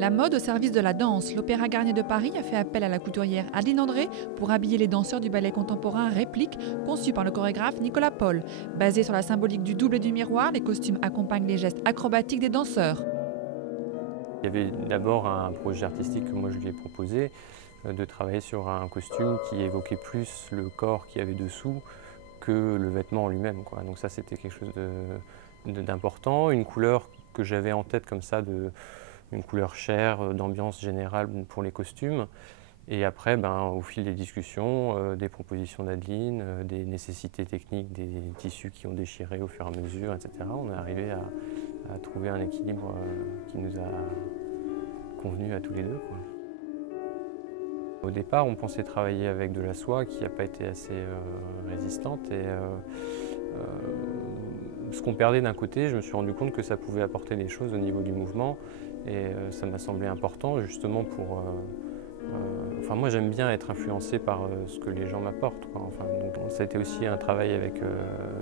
La mode au service de la danse. L'Opéra Garnier de Paris a fait appel à la couturière Adeline André pour habiller les danseurs du ballet contemporain Réplique, conçu par le chorégraphe Nicolas Paul. Basé sur la symbolique du double et du miroir, les costumes accompagnent les gestes acrobatiques des danseurs. Il y avait d'abord un projet artistique que moi je lui ai proposé, de travailler sur un costume qui évoquait plus le corps qu'il y avait dessous que le vêtement en lui-même, quoi. Donc ça c'était quelque chose d'important, une couleur que j'avais en tête comme ça, une couleur chair, d'ambiance générale pour les costumes. Et après, au fil des discussions, des propositions d'Adeline, des nécessités techniques, des tissus qui ont déchiré au fur et à mesure, etc., on est arrivé à trouver un équilibre qui nous a convenu à tous les deux, quoi. Au départ, on pensait travailler avec de la soie qui n'a pas été assez résistante. Et ce qu'on perdait d'un côté, je me suis rendu compte que ça pouvait apporter des choses au niveau du mouvement. Et ça m'a semblé important justement pour... Enfin, moi j'aime bien être influencé par ce que les gens m'apportent, quoi. Enfin, donc, ça a été aussi un travail avec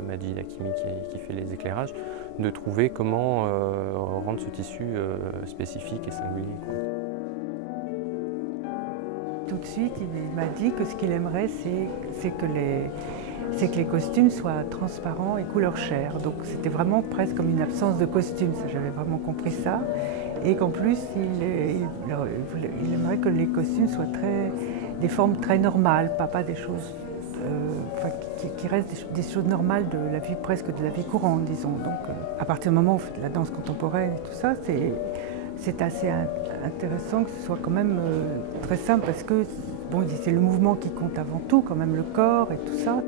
Majid Hakimi qui fait les éclairages, de trouver comment rendre ce tissu spécifique et singulier, quoi. Tout de suite, il m'a dit que ce qu'il aimerait, c'est que les costumes soient transparents et couleur chair. Donc c'était vraiment presque comme une absence de costume, j'avais vraiment compris ça. Et qu'en plus, il aimerait que les costumes soient des formes très normales, pas des choses, qui restent des choses normales de la vie, presque de la vie courante, disons. Donc à partir du moment où on fait de la danse contemporaine et tout ça, c'est assez intéressant que ce soit quand même très simple parce que bon, c'est le mouvement qui compte avant tout, quand même le corps et tout ça.